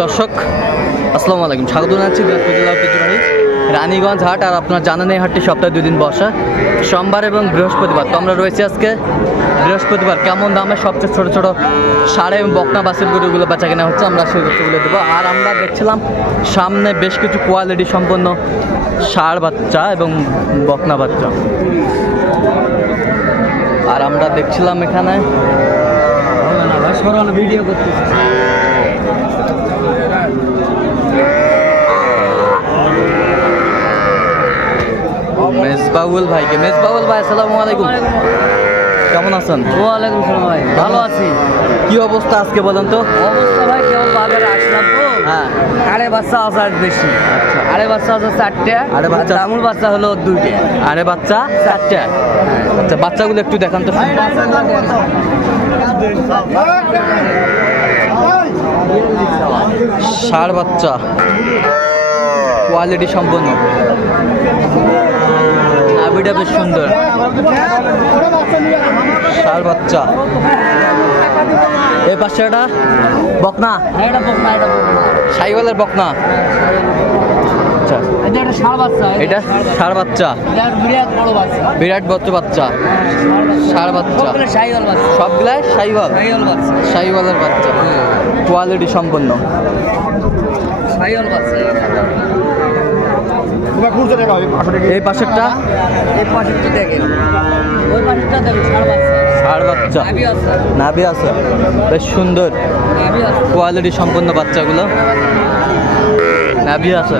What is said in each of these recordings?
দর্শক আসসালামু আলাইকুম, স্বাগত জানাচ্ছি রানীগঞ্জ হাট। আর আপনার জানেন এই হাটটি সপ্তাহে 2 দিন বসা, সোমবার এবং বৃহস্পতিবার। তো আমরা রয়েছি আজকে বৃহস্পতিবার। কেমন দামে সবচেয়ে ছোটো ছোটো ষাঁড় এবং বকনা বাছুর গরুগুলো বেচা কেনা হচ্ছে আমরা সেই বস্তুগুলো দেবো। আর আমরা দেখছিলাম সামনে বেশ কিছু কোয়ালিটি সম্পন্ন ষাঁড় বাচ্চা এবং বকনা বাচ্চা। আর আমরা দেখছিলাম এখানে ভিডিও করতেছি মেজবাউল ভাইকে। মেজবাউল ভাই আসসালামু আলাইকুম, কেমন আছেন? ওয়ালাইকুম সালাম ভাই, ভালো আছি। কি অবস্থা আজকে বলেন তো? অবস্থা ভাই কেবল বাজারে আসলাম তো। হ্যাঁ, আরে বাচ্চা আছে আর বেশি। আরে বাচ্চা আছে 4টে, আরে বাচ্চা আমুল বাচ্চা হলো 2টে। আরে বাচ্চা 4টে। আচ্ছা, বাচ্চাগুলো একটু দেখান তো। ষাঁড় বাচ্চা কোয়ালিটি সম্পন্ন, নাভিটা বেশ সুন্দর। ষাঁড় বাচ্চা। এই পাশে এটা বকনা, এটা বকনা, এটা বকনা, সাইওয়ালের বকনা। আচ্ছা, এটা ষাঁড় বাচ্চা, এটা ষাঁড় বাচ্চা, এটা বিরাট বড় বাচ্চা, বিরাট বড় বাচ্চা। ষাঁড় বাচ্চা সবগুলো শাহিওয়াল বাচ্চা, সবগুলাই সাইওয়াল, শাহিওয়াল বাচ্চা, সাইওয়ালের বাচ্চা, কোয়ালিটি সম্পন্ন শাহিওয়াল বাচ্চা। এই পাশেরটা, এই পাশেরটা দেখেন, ওই পাশেরটা দেখেন, ষাঁড় বাচ্চা, ষাঁড় বাচ্চা, নাভি আছে, নাভি আছে, বেশ সুন্দর নাভি আছে, কোয়ালিটি সম্পন্ন বাচ্চাগুলো, নাভি আছে।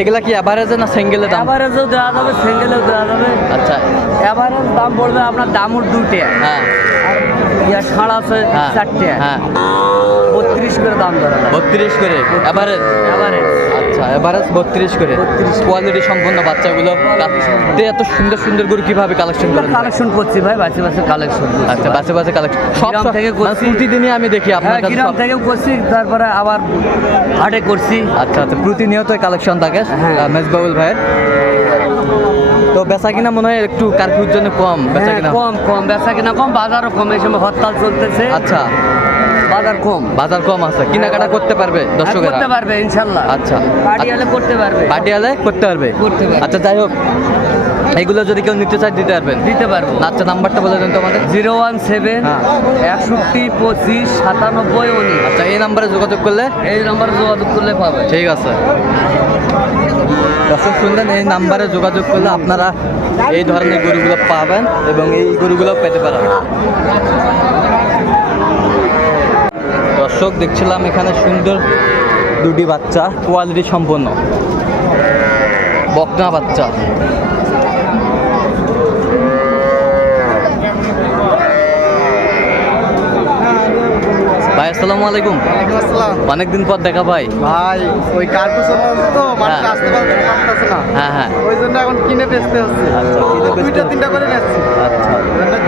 এগুলা কি অ্যাভারেজে না সিঙ্গেলের দাম? অ্যাভারেজও দেওয়া যাবে, সিঙ্গেলেও দেওয়া যাবে। আচ্ছা, অ্যাভারেজ দাম পড়বে আপনার দামুর 2টে। হ্যাঁ, আর ইয়া ষাঁড় আছে 4টে। হ্যাঁ, 32 করে দাম ধরা, 32 করে অ্যাভারেজ। অ্যাভারেজ। আচ্ছা, এভারেজ 32 করে। 32 কোয়ালিটি সম্পন্ন বাচ্চাগুলো। এত সুন্দর সুন্দর করে কিভাবে কালেকশন করেন? কালেকশন করছি ভাই, বাছে বাছে কালেকশন। আচ্ছা, বাসে বাসে কালেকশন সব গ্রাম থেকে মানে করছি। প্রতিদিনই আমি দেখি আপনার কাছে গ্রাম সব। থেকেও করছি, তারপরে আবার হাটে করছি। আচ্ছা আচ্ছা, প্রতিনিয়ত কালেকশন থাকে মেজবাউল ভাইয়ের। তো বেচা কিনা মনে হয় একটু কারফিউর জন্য কম বেচা কিনা। কম কম বেচা কিনা কম, বাজারও কম। এই সময় হরতাল চলতেছে। আচ্ছা, বাজার কম, বাজার কম আছে, কেনাকাটা করতে পারবে দর্শকেরা? করতে পারবে ইনশাল্লাহ। আচ্ছা, পার্টি হলে করতে পারবে, পার্টি হলে করতে পারবে। করতে পারবে। আচ্ছা, যাই হোক, এগুলো যদি কেউ নিতে চায় দিতে পারবেন? দিতে পারবো। আচ্ছা, নাম্বারটা বলে দেন তো আমাদের। 017 61 25 97 19। আচ্ছা, এই নাম্বারে যোগাযোগ করলে? এই নম্বরে যোগাযোগ করলে পাবে। ঠিক আছে দর্শক, শুনলেন, এই নাম্বারে যোগাযোগ করলে আপনারা এই ধরনের গরুগুলো পাবেন এবং এই গরুগুলো পেতে পারেন। দর্শক, দেখছিলাম এখানে সুন্দর 2টি বাচ্চা, কোয়ালিটি সম্পন্ন বকনা বাচ্চা। ভাই আসসালামু আলাইকুম। অনেকদিন পর দেখা ভাই। ভাই ওই কার্টুন তো মানুষ আসতে পারতেছে না। হ্যাঁ হ্যাঁ, ওই জন্য এখন কিনে বেচতে হচ্ছে। আচ্ছা, কিনে বেচতে 2টা 3টা করে নিচ্ছি। আচ্ছা,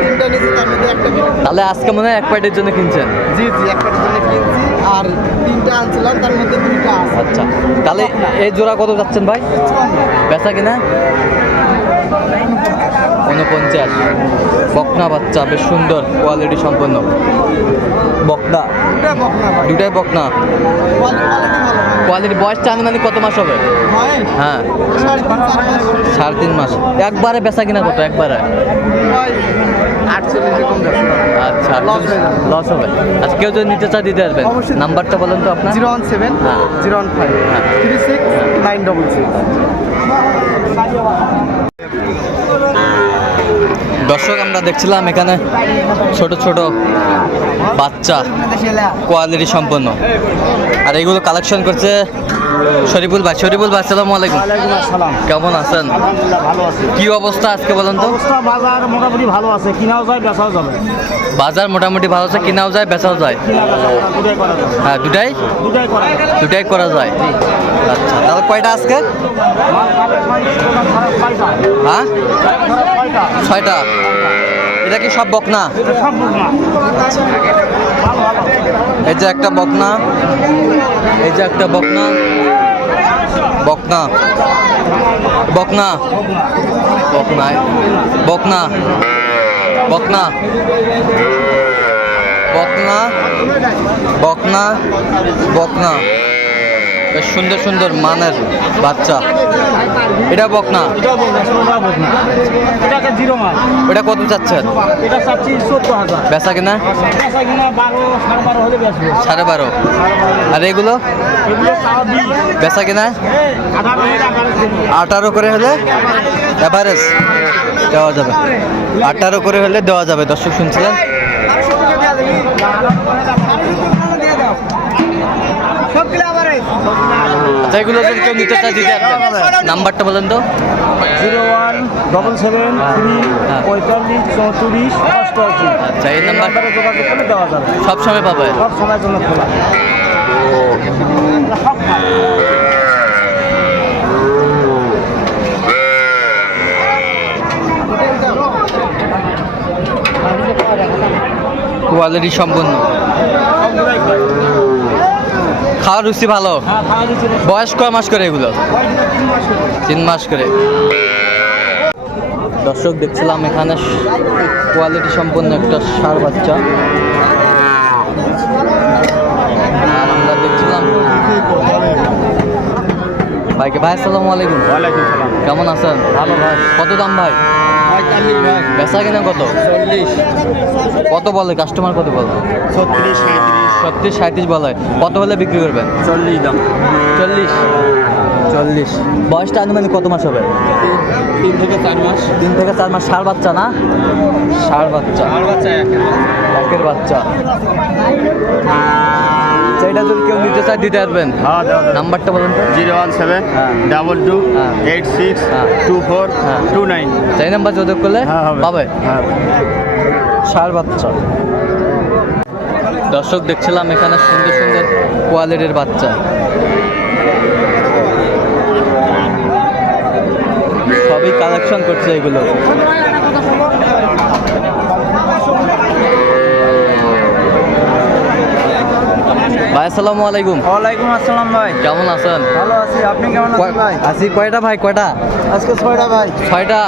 3টা নিচ্ছি, তার মধ্যে একটা কিনে। তাহলে আজকে মনে হয় এক প্যাকেটের জন্য কিনছেন? জি জি, একটা জন্য কিনছি আর 3টা আনছিলাম, তার মধ্যে 2টা আছে। আচ্ছা, তাহলে এই জোড়া কত যাচ্ছেন ভাই বেচা কিনা? 49। বকনা বাচ্চা, বেশ সুন্দর কোয়ালিটি সম্পন্ন বকনা। 2টা বকনা ভাই। 2টাই বকনা। কোয়ালিটি ভালো। কোয়ালিটি বয়সটা আনুমানিক কত মাস হবে? ভাই হ্যাঁ, 3.5 3.5 মাস। একবারে বেচা কিনা কত একবারে? ভাই 48 এরকম যাচ্ছে। আচ্ছা, Loss হয়ে যাবে। লস হবে। আচ্ছা, কেউ যদি নিতে চায় দিতে পারবেন? অবশ্যই। নাম্বারটা বলেন তো আপনার। 017 হ্যাঁ। 015 হ্যাঁ। 36 966। দর্শক, আমরা দেখছিলাম এখানে ছোট ছোট বাচ্চা কোয়ালিটি সম্পন্ন, আর এগুলো কালেকশন করছে শরীফুল ভাই। শরীফুল ভাই আসসালামু আলাইকুম, কেমন আছেন? ভালো আছে। কি অবস্থা আজকে বলেন তো? অবস্থা বাজার মোটামুটি ভালো আছে, কিনাও যায় বেচাও যাবে। বাজার মোটামুটি ভালো আছে, কিনাও যায় বেচাও যায়। দুটাই করা যাবে। হ্যাঁ, দুটাই দুটাই করা যায়। আচ্ছা, তাহলে কয়টা আজকে? হ্যাঁ, 6টা। এটা কি সব বকনা? এই যে একটা বকনা, এই যে একটা বকনা, বকনা বকনা বকনা বকনা বকনা বকনা বকনা বকনা বেশ সুন্দর সুন্দর মানের বাচ্চা। এটা বকনা, এটাকে জিরো মাল, ওটা কত চাচ্ছেন? এটা চাচ্ছি 14,000, বেচা কিনা বেচা কিনা 12 12.5 হলে বেচবো। 12.5। আর এগুলো এগুলো তাও 20, বেচা কিনা 18 করে হলে এভারেজ দেওয়া যাবে। 18 করে হলে দেওয়া যাবে। দর্শক শুনছিলেন। আচ্ছা, এগুলো যদি কেউ নিতে চায় দিতে পারবেন? নাম্বারটা বলেন তো। 0177453488। আচ্ছা, এই নাম্বার যোগাযোগ করে দেওয়া যাবে, সব সময় পাবে। সব সময়ের জন্য খোলা। কোয়ালিটি সম্পূর্ণ, খাওয়ার রুচি ভালো। বয়স কয় মাস করে এগুলো? 3 মাস করে। দর্শক দেখছিলাম এখানে কোয়ালিটি সম্পন্ন একটা ষাঁড় বাচ্চা। আর আমরা দেখছিলাম ভাইকে। ভাই আসসালামু আলাইকুম। ওয়ালাইকুম সালাম। কেমন আছেন? ভালো ভাই। কত দাম ভাই? 45 ভাই। বেচা কিনা কত? 40, কত বলে কাস্টমার? কত বলে? 36, 37, 37 বলে। কত হলে বিক্রি করবেন? 40 দাম। 40। বয়সটা আনুমানিক কত মাস হবে? 3 থেকে 4 মাস। 3 থেকে 4 মাস। ষাঁড় বাচ্চা না? ষাঁড় বাচ্চা, আর বাচ্চা একের বাচ্চা। আচ্ছা, এটা যদি কেউ নিতে চায় দিতে পারবেন? হ্যাঁ, দেওয়া যাবে। নাম্বারটা বলুন তো। 017 হ্যাঁ। 22 হ্যাঁ। 86 হ্যাঁ। 24 হ্যাঁ। 29। এই নাম্বার যোগাযোগ করলে হ্যাঁ, হবে। পাবে। হ্যাঁ। ষাঁড় বাচ্চা। দর্শক দেখছিলাম এখানে সুন্দর সুন্দর কোয়ালিটির বাচ্চা। সবই কালেকশন করছে এগুলো। ভাই আসসালামু আলাইকুম। ওয়ালাইকুম আসসালাম ভাই। কেমন আছেন? ভালো আছি, আপনি কেমন আছেন ভাই? আছি। কয়টা ভাই? কয়টা? আজকে 6টা ভাই। 6টা।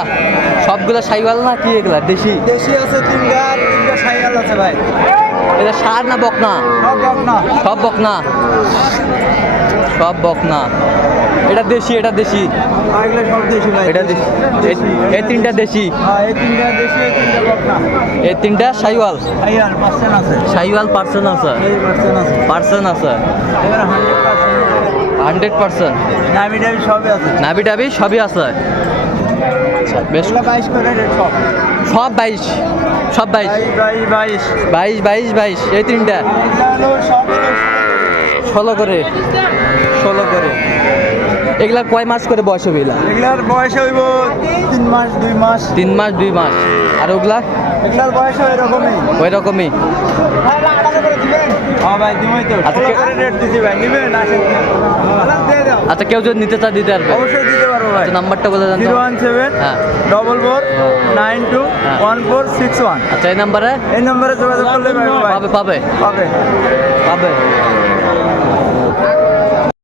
সবগুলো সাইওয়াল না কি এগুলা? দেশি? দেশি আছে 3টা, 3টা সাইকেল আছে ভাই। এটা ষাঁড় না বকনা? সব বকনা। সব বকনা, সব বকনা। এটা দেশি, এটা দেশি, এগুলো সব দেশি ভাই। এটা দেশি। এই 3টা দেশি, হ্যাঁ, এই 3টা দেশি, এই 3টা বকনা। এই 3টা সাইওয়াল। আইয়ার পার্সেন্ট আছে। সাইওয়াল পার্সেন্ট আছে, এই পার্সেন্ট আছে। পার্সেন্ট আছে এবার 100%। 100%। নামি টামি সবই আছে। নাবি টাবি সবই আছে। আচ্ছা, বেশ। এগুলো 22 করে রেট সব। সব 22, সব 22, 22। 22, 22, 22। এই 3টা এগুলো সব 16 করে, 16 করে। এগুলা কয় মাস করে বয়স হবে? এগুলার বয়স হইব 3 মাস 2 মাস। 3 মাস 2 মাস। আর ওগুলা এগুলার বয়স এরকমই। ওই রকমই। হ্যাঁ ভাই, দিমই তো। আচ্ছা, 16 করে রেট দিছি ভাই, নিবেন? আসেন, দিয়ে দাও। আচ্ছা, কেউ যদি নিতে চায় দিতে পারবে? অবশ্যই দিতে পারবো ভাই। আচ্ছা, নাম্বারটা বলে দেন তো। 017 হ্যাঁ। 44 92 হ্যাঁ। 1461। আচ্ছা, এই নাম্বারে এই নম্বরে যোগাযোগ করলে পাবে ভাই। পাবে, পাবে, পাবে। পাবে।